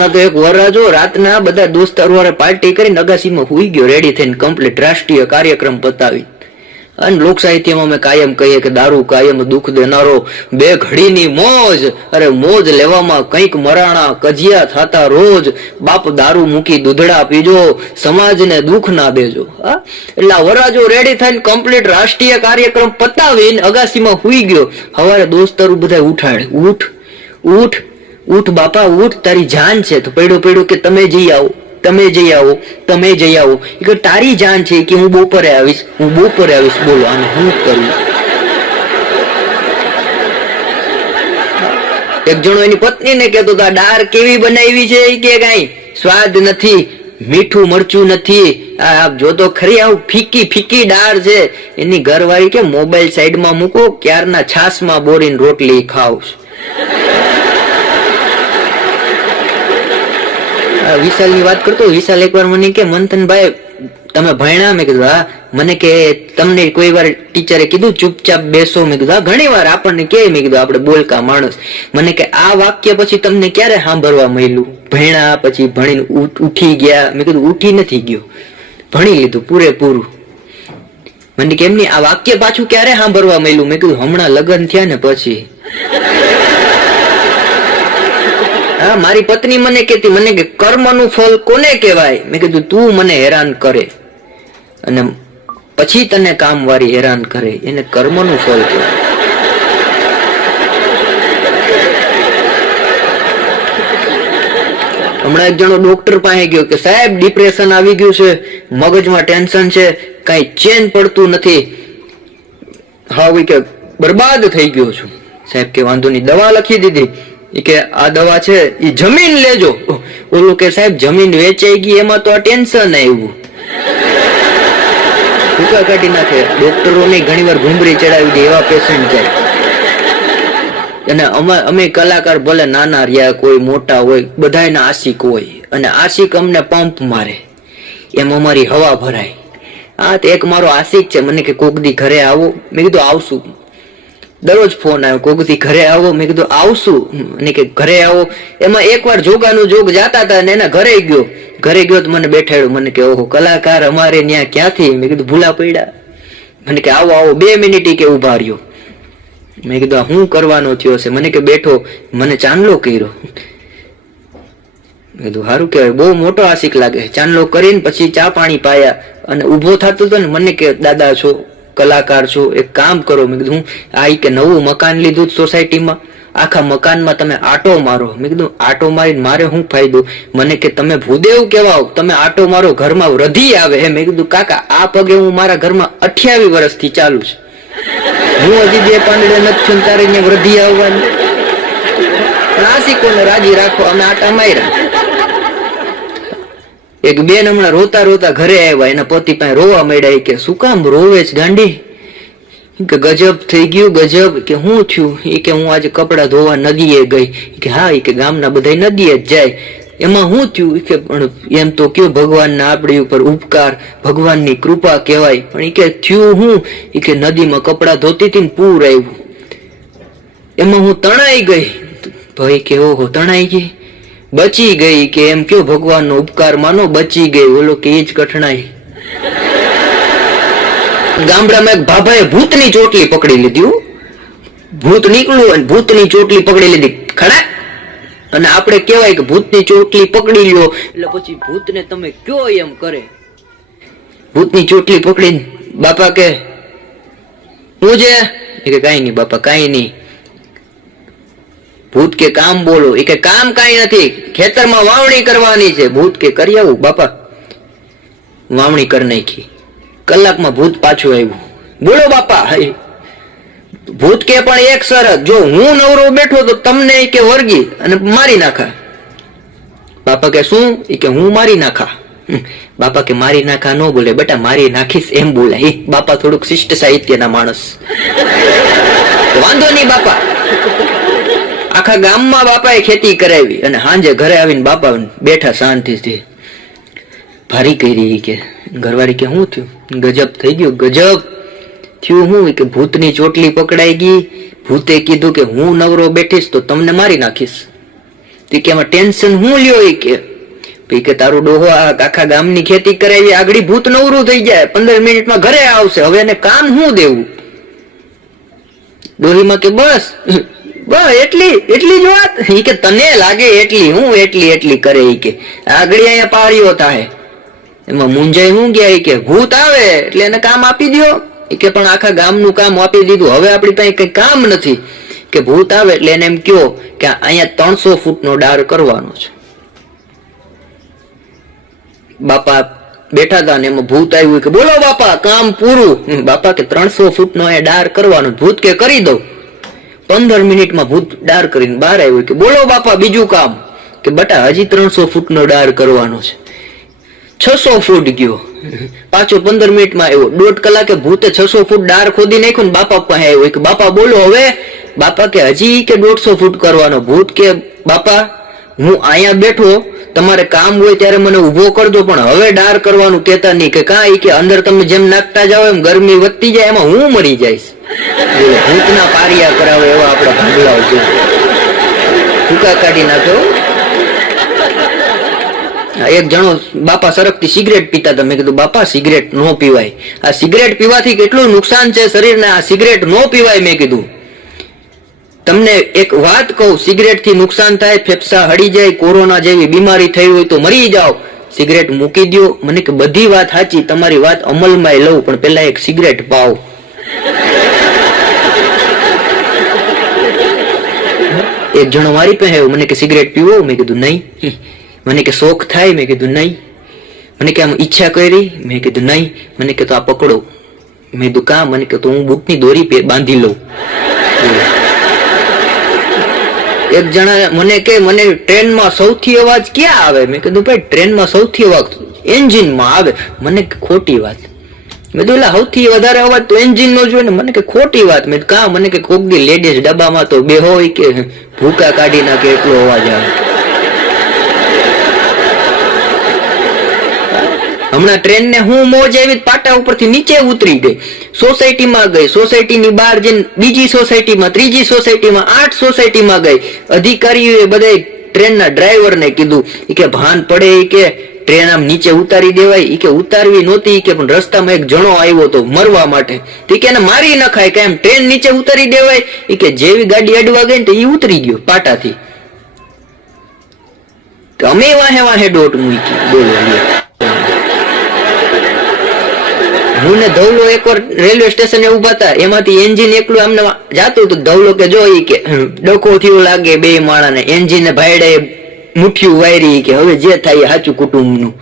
હમણાં તો એક વરરાજો રાતના બધા દોસ્તારો વાળા પાર્ટી કરીને અગાસીમાં હુઈ ગયો રેડી થઈને કમ્પ્લીટ રાષ્ટ્રીય કાર્યક્રમ પતાવી. અને લોક સાહિત્યમાં અમે કાયમ કહીએ કે દારૂ કાયમ દુઃખ દેનારો, બે ઘડીની મોજ, અરે મોજ લેવામાં કંઈક મરાણા કજિયા થતા રોજ, બાપ દારૂ મૂકી દૂધડા પીજો, સમાજને દુઃખ ના દેજો. એટલે વરરાજો રેડી થઈને કમ્પ્લીટ રાષ્ટ્રીય કાર્યક્રમ પતાવીને અગાસીમાં હુઈ ગયો. સવારે દોસ્તારો બધા ઉઠાડે, ઉઠ ઉઠ ઉઠ બાપા ઉઠ, તારી જાન છે. તો પડ્યો કે તમે જઈ આવો, તમે જઈ આવો, તમે જઈ આવો. કે તારી જાન છે કે હું બપોરે આવીશ, હું બપોરે આવીશ. બોલો આને હું કરું? એક જણો એની પત્નીને કહેતો હતો, દાળ કેવી બનાવી છે કે કઈ સ્વાદ નથી, મીઠું મરચું નથી, આપ જો તો ખરી આવું ફીકી ફીકી દાળ છે. એની ઘરવાળી કે મોબાઈલ સાઈડમાં મૂકો, ક્યારના છાસમાં બોરીને રોટલી ખાવ. વિશાલ ની વાત કરતો, વિશાલ એકવાર મને કે મંથનભાઈ તમે ભણ્યા? મેં કીધું હા. મને કે તમને કોઈ વાર ટીચરે કીધું ચૂપચાપ બેસો? મેં કીધું હા ઘણી વાર આપણને કે. મેં કીધું આપણે બોલકા માણસ. મને કે આ વાક્ય પછી તમને ક્યારે સાંભળવા મળ્યું? ભણ્યા પછી ભણીને ઉઠી ગયા? મેં કીધું ઉઠી નથી ગયો, ભણી લીધું પૂરેપૂરું. મને કે એમની આ વાક્ય પાછું ક્યારે સાંભળવા મળ્યું? મેં કીધું હમણાં લગ્ન થયા ને પછી. હા, મારી પત્ની મને કહેતી, મને કે કર્મનું ફળ કોને કહેવાય? મેં કીધું તું મને હેરાન કરે અને પછી તને કામ વાળી હેરાન કરે, એને કર્મનું ફળ કહેવાય. હમણાં એક જણો ડોક્ટર પાસે ગયો કે સાહેબ ડિપ્રેશન આવી ગયું છે, મગજમાં ટેન્શન છે, કઈ ચેન પડતું નથી, હા કે બરબાદ થઈ ગયો છું. સાહેબ કે વાંધો નહીં, દવા લખી દીધી. કે આ દવા છે એ જમીન લેજો. ઓલું કે સાહેબ જમીન વેચાઈ ગઈ, એમાં તો આ ટેન્શન આવ્યું. ભૂકા કાઢી નાખે. ડોક્ટરોને ઘણી વાર ઘૂંઘરી ચડાવી દે એવા પેશન્ટ જાય. અને અમે કલાકાર ભલે નાના રહ્યા કોઈ મોટા હોય, બધાના આશિક હોય, અને આશિક અમને પંપ મારે એમ અમારી હવા ભરાય. હા, તો એક મારો આશિક છે, મને કે કોક દી ઘરે આવો. મેં કીધું આવશું. દરરોજ ફોન આવ્યો, કોક દી ઘરે આવો. મેં કીધું આવશું. અને કે ઘરે આવો. એમાં એકવાર જોગાનું જોગ જાતા હતા અને એના ઘરે ગયો તો મને બેઠાડ્યો. મને કે ઓહો કલાકાર અમારે ત્યાં ક્યાંથી? મેં કીધું ભૂલા પડ્યા. મને કે આવો આવો, 2 મિનિટ કે ઉભા રહ્યો. મેં કીધું શું કરવાનો થયો છે? મને કે બેઠો, મને ચાંદલો કર્યો. મેં કીધું સારું કહેવાય, બહુ મોટો આશિક લાગે. ચાંદલો કરીને પછી ચા પાણી પાયા અને ઉભો થતો હતો ને મને કે દાદા છો, કલાકાર છો, એક કામ કરો. મેં કીધું આ કે નવું મકાન લીધું સોસાયટીમાં, આખા મકાનમાં તમે આટો મારો. મેં કીધું આટો મારીને મારે શું ફાયદો? મને કે તમે ભૂદેવ કેવાઓ, તમે આટો મારો ઘરમાં વૃદ્ધિ આવે. મેં કીધું કાકા આ પગે હું મારા ઘરમાં 28 વર્ષથી ચાલુ છે, હું હજી 2 પાંદડે નથી છું, તારે અહીંયા વૃદ્ધિ આવવાની? આશિકોને રાજી રાખો, અમે આટા માર્યા. એક બેન હમણાં રોતા રોતા ઘરે આવ્યા, એના પતિ પાસે રોવા માંડ્યા. કે શું કામ રોવે છે ગાંડી? કે ગજબ થઈ ગયું ગજબ. કે શું થયું? એ કે હું આજે કપડા ધોવા નદીએ ગઈ. કે હા, એ કે ગામના બધા નદીએ જ જાય, એમાં શું થયું? કે પણ એમ તો કયો ભગવાનના આપણી ઉપર ઉપકાર, ભગવાનની કૃપા કહેવાય. પણ એ કે થયું હું? એ કે નદીમાં કપડા ધોતી હતી ને પૂર આવ્યું, એમાં હું તણાઈ ગઈ. ભાઈ કે ઓહો તણાઈ ગઈ, બચી ગઈ. કે એમ કયો ભગવાનનો ઉપકાર માનો, બચી ગઈ. ઓલો કે એ જ કઠણાઈ. ગામડામાં એક ભાભાએ ભૂતની ચોટલી પકડી લીધી. ભૂત નીકળ્યું અને ભૂતની ચોટલી પકડી લીધી ખડા. અને આપણે કહેવાય કે ભૂતની ચોટલી પકડી લ્યો એટલે પછી ભૂતને તમે કયો એમ કરે. ભૂતની ચોટલી પકડીને બાપા કે શું છે? કે કઈ નહીં બાપા, કઈ નહીં. ભૂત કે કામ બોલો. એ કે કામ કઈ નથી, ખેતરમાં વાવણી કરવાની છે. ભૂત કે કરી આવું બાપા. વાવણી કરી નાખી. કલાકમાં ભૂત પાછું આવ્યું. બોલો બાપા. ભૂત કે પણ એક શરત, જો હું નવરો બેઠો તો તમને કે વર્ગી અને મારી નાખા. બાપા કે શું? કે હું મારી નાખા. બાપા કે મારી નાખા ન બોલે બેટા, મારી નાખીશ એમ બોલાય. બાપા થોડુંક શિષ્ટ સાહિત્યના માણસ. વાંધો નહીં બાપા. આખા ગામમાં બાપાએ ખેતી કરાવી અને સાંજે ઘરે આવીને બાપા બેઠા શાંતિથી. ભારી કરી. કે ઘરવાળી કે શું થયું? ગજબ થઈ ગયું. ગજબ થયું હું? કે ભૂતની ચોટલી પકડાઈ ગઈ. ભૂતે કીધું કે હું નવરો બેઠીશ તો તમને મારી નાખીશ. કે એમાં ટેન્શન હું લ્યો કે તારું ડોહો આખા ગામની ખેતી કરાવી આગળ ભૂત નવરું થઈ જાય 15 મિનિટમાં ઘરે આવશે, હવે એને કામ શું દેવું? ડોહીમાં કે બસ એટલી જ વાત. કે તને લાગે એટલી, હું એટલી કરે કે આગળ અહીંયા પાળીઓ થાય. એમાં મુંજાઈ હું ગયા કે ભૂત આવે એટલે એને કામ આપી દો. કે પણ આખા ગામનું કામ આપી દીધું, હવે આપણી પાસે કઈ કામ નથી. કે ભૂત આવે એટલે એને એમ કયો કે અહીંયા 300 ફૂટનો ડાર કરવાનો છે. બાપા બેઠા હતા ને એમાં ભૂત આવ્યું કે બોલો બાપા કામ પૂરું. બાપા કે 300 ફૂટનો એ ડાર કરવાનો. ભૂત કે કરી દઉં. 15 મિનિટમાં ભૂત ડાર કરીને બહાર આવ્યું કે બોલો બાપા બીજું કામ. કે બટા હજી 300 ફૂટનો ડાર કરવાનો છે. 600 ફૂટ ગયો, પાછો 15 મિનિટમાં આવ્યો. 1.5 કલાકે ભૂતે 600 ફૂટ ડાર ખોદી નાખ્યું ને બાપા પાસે આવ્યો કે બાપા બોલો હવે. બાપા કે હજી કે 150 ફૂટ કરવાનો. ભૂત કે બાપા હું અહીંયા બેઠો, તમારે કામ હોય ત્યારે મને ઉભો કરજો, પણ હવે ડાર કરવાનું કેતા નહીં. કે કાંઈ કે અંદર તમે જેમ નાખતા જાઓ એમ ગરમી વધતી જાય, એમાં હું મરી જઈશ. ભૂતના પારિયા કરાવે એવા આપણા ભાગલાઓ છે. ફૂકા કાઢી નાખ્યો. એક જણો બાપા સરકતી સિગરેટ પીતા હતા. મેં કીધું બાપા સિગરેટ ન પીવાય, આ સિગરેટ પીવાથી કેટલું નુકસાન છે શરીરને, આ સિગરેટ ન પીવાય. મેં કીધું તમને એક વાત કહું, સિગરેટ થી નુકસાન થાય, ફેફસા હળી જાય, કોરોના જેવી બીમારી થઈ હોય તો મરી જાઓ, સિગરેટ મૂકી દો. મને કે બધી વાત સાચી, તમારી વાત અમલમાં લઉં, પણ પેલા એક સિગરેટ પાવ. એક જણો મારી પાસે મને કે સિગરેટ પીવો. મેં કીધું નહીં. મને કે શોખ થાય. મેં કીધું નહીં. મને કે આમ ઈચ્છા કરી. મેં કીધું નહીં. મને કે તો આ પકડો. મેં કીધું કા? મને કે તો હું બુકની દોરી બાંધી લઉં. એક જણા મને કે મને ટ્રેનમાં સૌથી અવાજ ક્યાં આવે? મેં કીધું ભાઈ ટ્રેનમાં સૌથી અવાજ એન્જિનમાં આવે. મને ખોટી વાત. મેં કીધું એટલે સૌથી વધારે અવાજ તો એન્જિન નો જોઈએ ને. મને કે ખોટી વાત. મેં કા? મને કે કોક દી લેડીઝ ડબ્બામાં તો બે હોય કે ભૂકા કાઢી નાખે એટલો અવાજ આવે. હમણાં ટ્રેન ને હું મોજ આવી, પાટા ઉપરથી નીચે ઉતરી ગઈ, સોસાયટીમાં ગઈ, સોસાયટીની બહાર જઈને બીજી સોસાયટીમાં, ત્રીજી સોસાયટીમાં, 8 સોસાયટીમાં ગઈ. અધિકારીઓએ બધા ટ્રેનના ડ્રાઈવરને કીધું કે ભાન પડે કે ટ્રેન આમ નીચે ઉતારી દેવાય. કે ઉતારવી નહોતી કે પણ રસ્તામાં એક જણો આવ્યો તો મરવા માટે. કે એને મારી નખાય કે એમ ટ્રેન નીચે ઉતારી દેવાય. કે જેવી ગાડી અડવા ગઈ ને તો એ ઉતરી ગયો પાટાથી. અમે વાહે દોટ મૂકી. બોલો હું ને ધવલો એકવાર રેલવે સ્ટેશને ઉભા હતા, એમાંથી એન્જિન એકલું આમને જાતું હતું. ધવલો કે જો કે ડોકો થયું લાગે બે માણાને, એન્જિન ભાઈડે મુઠ્ઠીયું વાયરી કે હવે જે થાય સાચું કુટુંબનું.